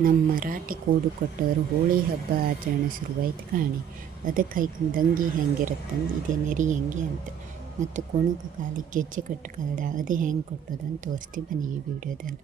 ನಮ್ಮ ಮರಾಠಿ ಕೂಡು ಕೊಟ್ಟವರು ಹೋಳಿ ಹಬ್ಬ ಆಚರಣೆ ಶುರುವಾಯ್ತು ಕಾಣಿ. ಅದಕ್ಕೆ ಹೈಕಂದು ಅಂಗಿ ಹೆಂಗಿರುತ್ತಂದು ಇದೇ ನೆರಿ ಅಂಗಿ ಅಂತ ಮತ್ತು ಕೊಣುಕು ಕಾಲಿಗೆ ಗೆಜ್ಜೆ ಕಟ್ಟು ಕಲ್ದ ಅದು ಹೆಂಗೆ ಕೊಟ್ಟೋದು ಅಂತ ತೋರಿಸ್ತೀವಿ ಬನ್ನಿ ಈ ವಿಡಿಯೋದಲ್ಲಿ.